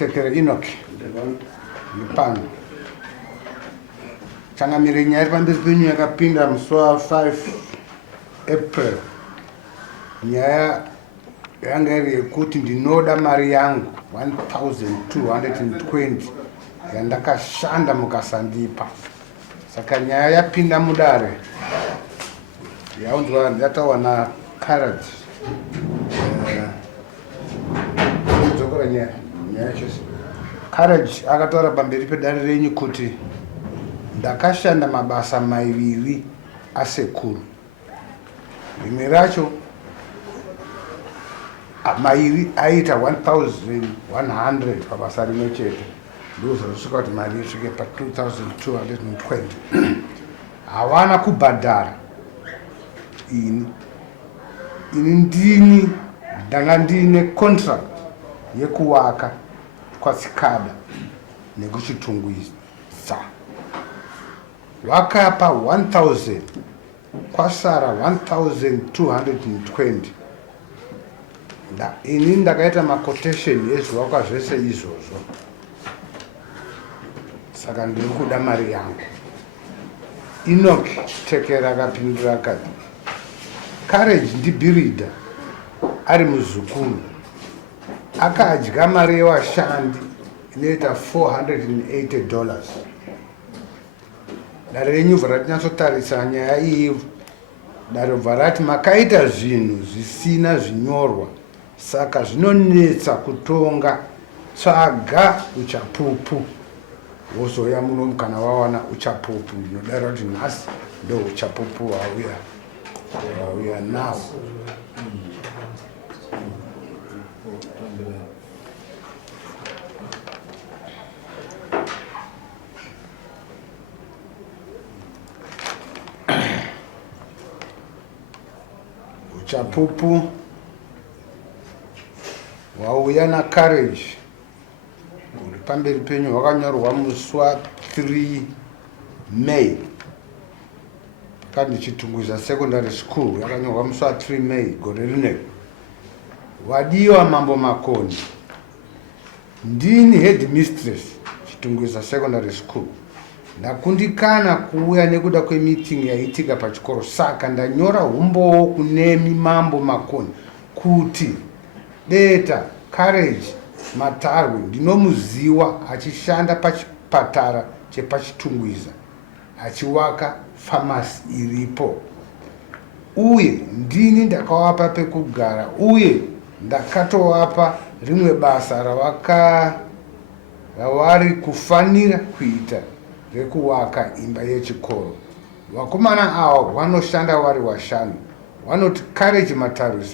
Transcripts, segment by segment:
Tekere Enoch Lupano changamire nyaya pamberi penyu yakapinda musi wa5 April. Nyaya yanga iri yekuti ndinoda mari yangu 1220 yandakashanda mukasandipa. Saka nyaya yapinda mudare yaunzwa yatawa na Courage. Dzokora nyaya chose. Courage akataura pamberi pedare renyu kuti ndakashanda mabasa maiviri asekuru. Rimwe racho mairi aita 1100 pabasa rimwe chete. Ndozvasvika kuti mari isvike pa 2220. Hawana kubhadhara. Ini ndini ndanga ndine contract yekuwaka kwasikada nekuchitungwiza. Wakapa 1000 kwasara 1220. Ini ndakaita maquotation ezvivakwa zvese izvozvo. Saka ndiri kuda mari yangu. Enoch Tekera akapindura akati Courage ndibhirida ari muzukuru akadya mari yevashandi inoita $480. Dare renyu bva ratinatsotarisa nyaya iyi. Dare bva rati makaita zvinhu zvisina zvinyorwa, saka zvinonetsa kutonga. Tsvaga uchapupu wozoya muno kana wawana uchapupu. Ndinodaro kuti nhasi ndo uchapupu wauya nawo. Uchapupu wauya na Courage uri pamberi penyu hwakanyorwa musi wa3 May. Pakati ndichitungwiza secondary school yakanyorwa musi wa3 May gore rine. Wadiwa Mambo Makoni ndini headmistress chitungwiza secondary school. Ndakundikana kuuya nekuda kwemeeting yaitika pachikoro, saka ndanyora umbowo kunemi Mambo Makoni kuti beta Courage Matarwe ndinomuziva achishanda pachipatara chepachitungwiza achiwaka famasi iripo, uye ndini ndakawapa pekugara, uye ndakatovapa rimwe basa ravari kufanira kuita rekuwaka imba yechikoro. Vakomana ava vanoshanda vari vashanu. Vanoti Courage Matarwe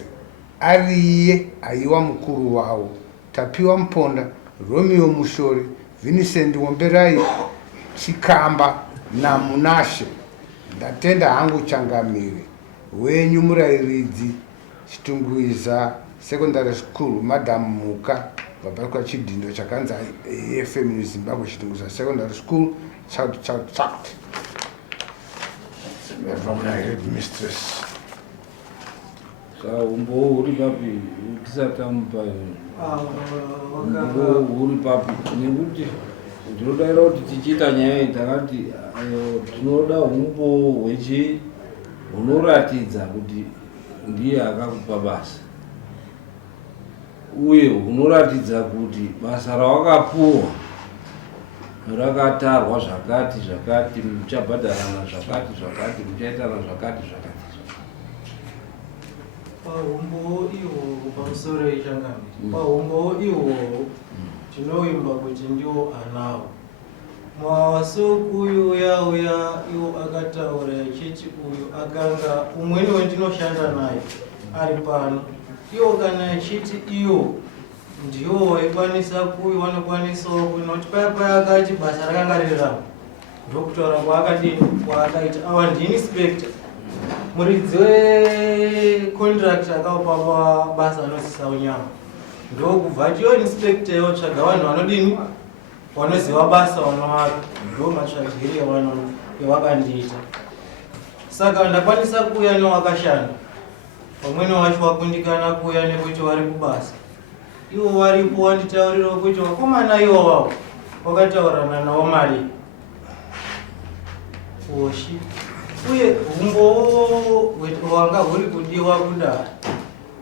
ariye aiwa mukuru wavo, Tapiwa Mponda, Romeo Mushori, Vincent Womberai Chikamba naMunashe. Ndatenda hangu changamire wenyu murairidzi chitungwiza secondary school Madam Muka vabva kwachidhindo chakanzi AFM muZimbabwe chitungwiza secondary school Child. From my headmistress. Umbo uri papi tisatamupa umbo uri papi nekuti ndinodaira kuti tichiita nyaya iyi takati tinoda umbo hwechi hunoratidza kuti ndiye akakupa basa, uye hunoratidza kuti basa rawakapuwa rakatarwa zvakati muchabhadharana zvakati muchaitana zvakati. Pahumbo iwo pamusoro ichangamiri. Pahumbo iwo tinoimba kuti ndiwo anawo. Mwawasuku uyu yauya iwo akataura achiti uyu akanga umweni wendinoshanda naye ari pano. Iwo kana achiti iwo ndiwo waikwanisa kuyu wanokwanisawo kunoti paya akati basa rakanga riri ravo. Ndokutaura kwaakadini kwaakaita awa ndiinspector. Muridzi wecontract akaupa basa anosisa unyama. Ndokubva tiyo inspector yotsvaga vanhu vanodini vanoziva basa vanovaka. Ndo matsvagiri evakandiita. Saka ndakwanisa kuuya newakashanda. Pamweni wacho wakundikana kuuya nekuti vari kubasa. ivo varipo wanditaurira kuti vakomana ivovawo wakataurana navo mari oshi uye humbowo hwanga huri kudiwa kudaro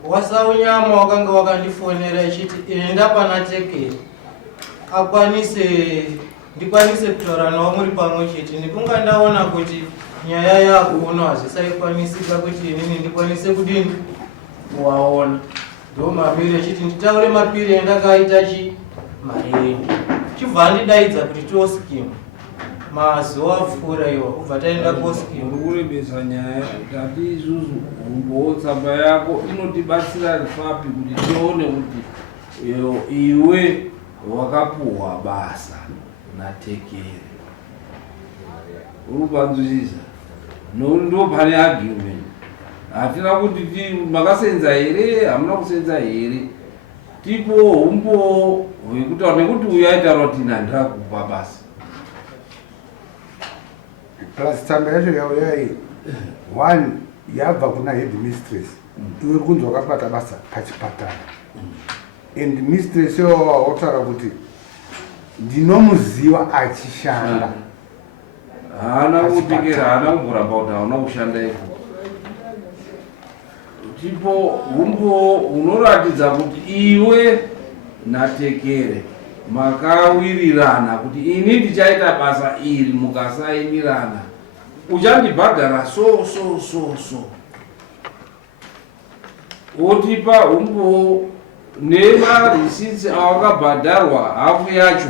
wasaunyama wakanga wakandifonera ichiti ine ndapana tekeri ndikwanise kutaura navo muri pamwe chete ndikunga ndaona kuti nyaya yako uno hazvisaikwanisika kuti inini ndikwanise kudini kuwaona ndo mapiri echiti nditaure mapiri endakaita marendi chibva andidaidza kuti toskimu mazuva apfuura iwa kubva taenda koskimu urikurebesa nyaya tati isusu humbowo tsamba yako inotibatsira papi kuti tione kuti iwe wakapuhwa basa natekere uri kupanzwisisa nokuti ndo pane argument hatina kuti makasenza here hamuna kusenza here tipo humbowo hwekutaura nekuti uyo aitaura kuti nandira kupa basa plus tsamba yacho yauyai one yabva kuna headmistress iwe uri kunzi wakabata basa pachipatara and mistress iwawa wotaura kuti ndinomuziva achishanda haana kutekera haana kumboramba kuti hauna kushanda ipo tipo humbo unoratidza kuti iwe natekere makawirirana kuti ini ndichaita basa iri mukasainirana uchandibhadhara so wotipa humbo nemarisitsi awakabhadharwa hafu yacho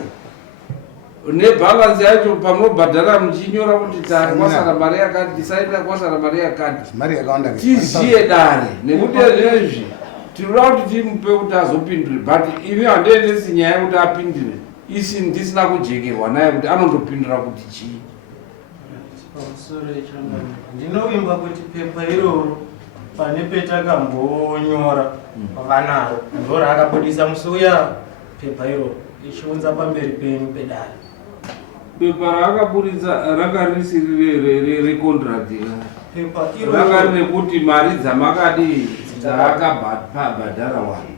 nebhalansi yacho pamunobhadhara muchinyora kuti kwasara mari yakati tisaita kwasara mari yakati tiziye dare nekuti ezvezvi tinoda kuti timupe kuti azopindure but ini handiendesi nyaya yekuti apindire isi ndisina kujekerwa naye kuti anondopindura kuti chii pamusoro echangano ndinovimba kuti pepa iroro pane petakambonyora vanaro ndo raakabudisa musi uya pepa iroro ichiunza pamberi penyu pedare pepa raakaburitsa ranga risiri recontract ranga rine kuti mari dzamakadi dzaakabhadhara wani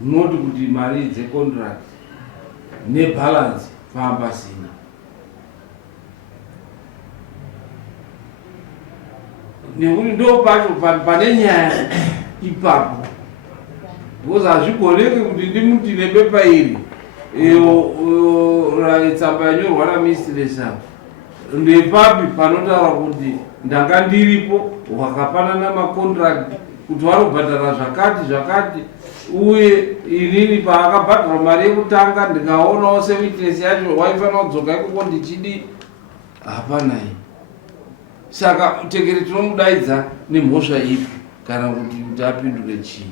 noti kuti mari dzecontract nebalance pambasina nekuti ndo pacho pane nyaya ipapo because hazvigoneki kuti ndimuti nepepa iri tsamba yanyorwa namistress apo ndepapi panotaura kuti ndanga ndiripo wakapanana macontract kuti varobhadhara zvakati uye inini paakabhadhara mari yekutanga ndikaonawo sewitness yacho waifanira kudzoka ikoko ndichidi hapanai saka tekere tinomudaidza nemhosva ipi kana kuti apindure chii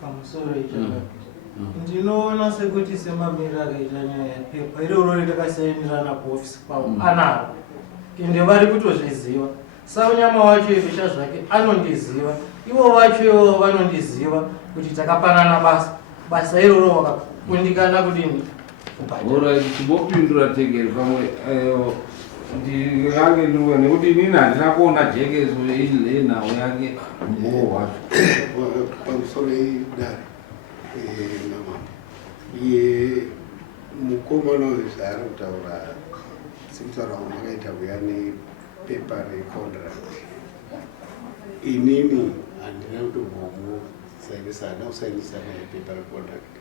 pamusoro ichaka ndinoona sekuti semamiri akaita nyaya yapepa iroro rikakasainirana kuofisi kwavo anaro ende vari kutozviziva saunyama wacho izvisha zvake anondiziva ivo vacho vanondiziva kuti takapanana basa iroro wakakundikana kudini timbopindura tekeri pamwe ndikange ndiwe nekuti inini handina kuona jekeso lenhau yake mbowo wacho pamusoro idare namama iye mukomana wezvaari kutaura sikutaura makaita kuya nepepa recontract inini handina kutombomu sainisa hana kusainisa naye pepa recontract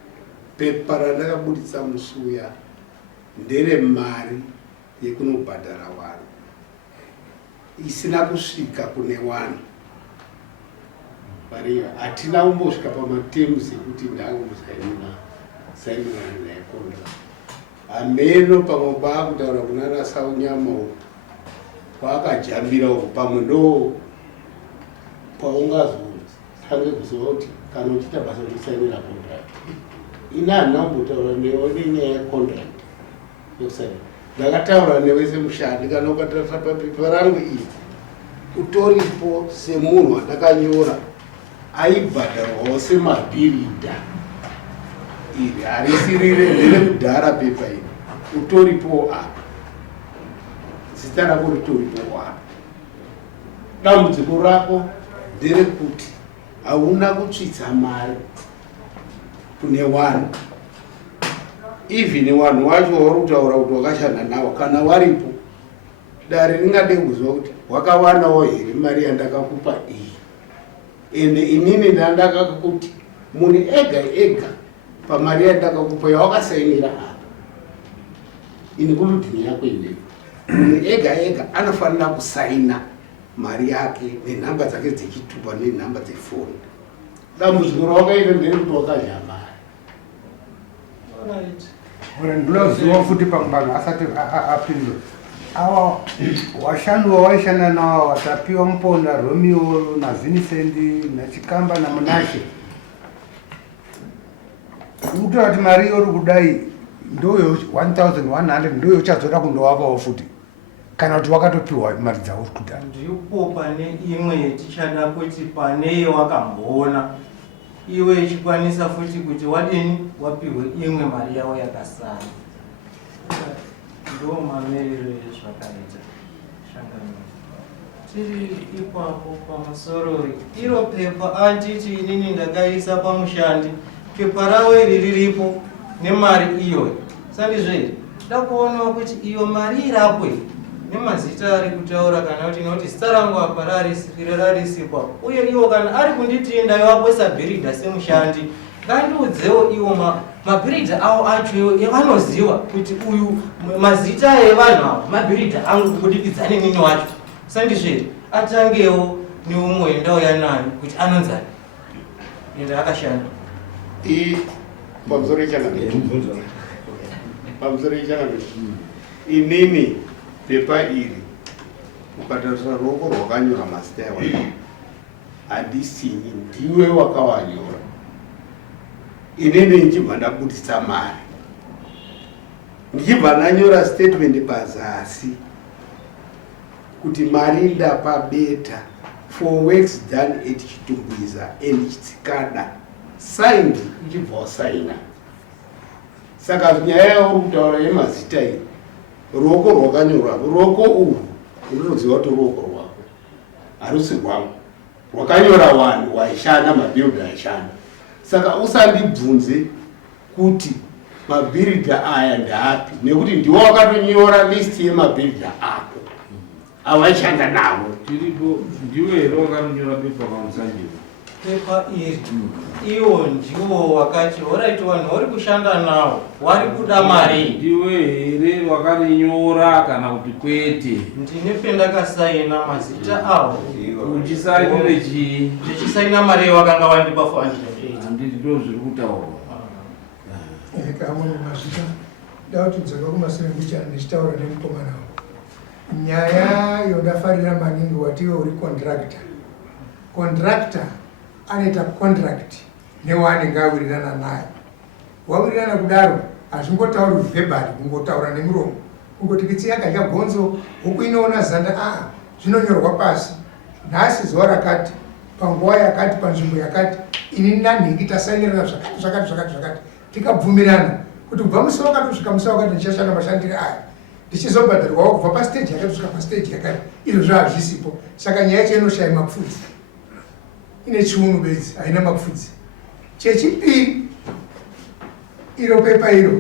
pepa randakabudisa musuya ndere mari yekunobhadhara vanhu isina kusvika kune vanhu pariva hatina kumbosvika pamatems ekuti ndangomusainirana naye kontra hameno pamwe paakutaura kuna nasaunyama uku kwaakajambira uku pamwe ndo kwaungazotange kuziva kuti kana uchiita basa rekusainira contract ina handina kumbotaura newo nenyaya yecontract yokusaina ndakataura newe semushandi kana ukatarisa papepa rangu iyi utoripo semunhu wandakanyora aibhadharwawo semabhiridha iri harisirire nderekudhara pepa iri utoripo apa zita rako ritoripo apa dambudziko rako nderekuti hauna kutsvitsa mari kune vanhu, even vanhu vacho vari kutaura kuti wakashanda navo kana varipo, dare ringade kuzwa kuti wakawanawo here mari yandakakupa iyi, ende inini ndandakakuti munhu ega ega pamari yandakakupa yawakasainira apa ini kuludhini yako ineyi, munhu ega ega anofanira kusaina mari yake nenhamba dzake dzechitupa nenhamba dzefoni. Dambudziko rawakaita nderekuti wakazhamara. ndinoziva futi pangano asati apindura awa washanu wawaishanda nawo watapiwa Muponda, Romeo naVincent naChikamba naMunashe, ukutora kuti mari uri kudai ndoyo 1100 ndoyo uchazoda kundovapawo futi kana kuti wakatopiwa mari dzauri kudai? Ndipo pane imwe yetichada kuti pane yewakamboona iwe ichikwanisa futi kuti wadini wapiwe imwe mari yawo yakasara. Ndo mamerero ezvakaita shangano. Tiri ipapo pamusoro iro pepa anditi inini ndakaisa pamushandi, pepa rawo iri riripo nemari iyoyo. Sandizve ndakuonawo kuti iyo mari irapo nemazita ari kutaura kana kuti noti zita rangu apa rarisipa, uye iwo kana ari kunditi ndaivakwesa bhiridha semushandi, ngandiudzewo iwo mabhiridha avo acho evanoziva kuti uyu mazita evanhu ava mabhiridha angu kubudikidzane nini wacho. Sandizveri atangewo neumwe endauya nani kuti anonzani ende akashanda pamusoro ichangamiro inini pepa iri ukatarisa ruoko rwakanyora mazita evanhu handisinyi, ndiwe wakavanyora. Inini ndichibva ndabudisa mari, ndichibva ndanyora statement pazasi kuti mari ndapa beta for works done at Chitumbwiza and Chitsikada, signed ndichibva wasaina. Saka nyaya yauri kutaura yemazita iyi, ruoko rwakanyorwa, ruoko urwu unoziva kuti ruoko rwako harusi rwangu, rwakanyora vanhu waishanda, mabhiridha aishanda. Saka usandibvunze kuti mabhiridha aya ndaapi, nekuti ndiwo wakatonyora list yemabhiridha ako avaishanda navo. Tiripo ndiwe here wakanyora pepa kamusanjiro? Pepa iri iwo ndiwo wakati alright vanhu vari kushanda navo vari kuda mari. Ndiwe here wakarinyora kana kuti kwete? Ndine pendakasaina mazita avo. Uchisainire chii? Ndichisaina mari wakanga wandipa 408. Handiti ndo zviri kutaurwa. Kamwe mazita ndauti dzoka kumashure mbichana ndichitaura nemukomana wangu. Nyaya yodafarira maningi watiwe uri contractor. Contractor anoita contract newaanenge awirirana naye. Wawirirana kudaro hazvingotauri verbally, kungotaura nemuromo, kungoti kitsi yakadya gonzo, huku inoona zanda, zvinonyorwa pasi. Nhasi zuva rakati, panguva yakati, panzvimbo yakati, ini nanhingi tasainirana zvakati. Tikabvumirana kuti kubva musi wakati kusvika musi wakati ndichashanda mashandiro aya, ndichizobhadharwawo kubva pastage yakati kusvika pastage yakati. Izvo hazvisipo. Saka nyaya yacho inoshaya mapfudzi, ine chiunu bedzi, haina mapfudzi. Chechipiri, iro pepa iro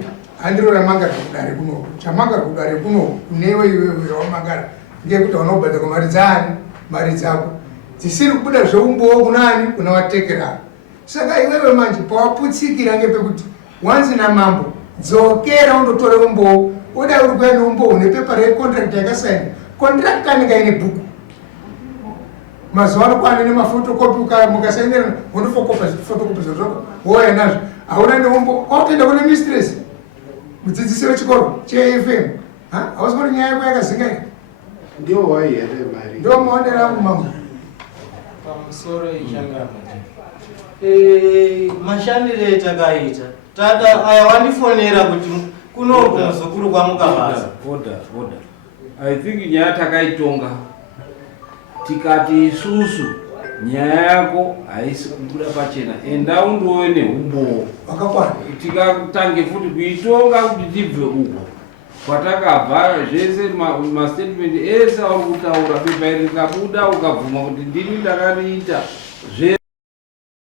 handiro ramangara kudare kunoku. Chamangara kudare kunoku kunewe iwewe rawamangara ngekuti vanobhadharwa mari dzaani, mari dzako dzisiri kubuda zveumbowo kunani, kuna watekera. Saka iwewe manje pawaputsikira ngepekuti wanzi namambo dzokera undotore umbowo, udai uri kuenda umbowo une pepa recontract yakasaina. Contract anenge ine bhuku. Mazuva ano kwane nemafotokopi, mukasainirana undofotokopi zvako woya nazvo, hauna neumbo wakutoenda kune mistress mudzidzisi wechikoro cheFM. Hausi kuti nyaya yako yakazingaika? Ndiwo waihere mari. Ndo maonera angu mambo. Pamusoro ichangama. Mashandiro etakaita tada aya wandifonera kuti kunoku muzukuru kwamukabasa. Order. I think nyaya takaitonga tikati isusu nyaya yako haisi kubuda pachena, enda undove neumbowo Wakakwana. Tikatange futi kuitonga kuti tibve uko kwatakabva, zvese mastatement ese auri kutaura, pepa iri rikabuda ukabvuma kuti ndini ndakariita zvese.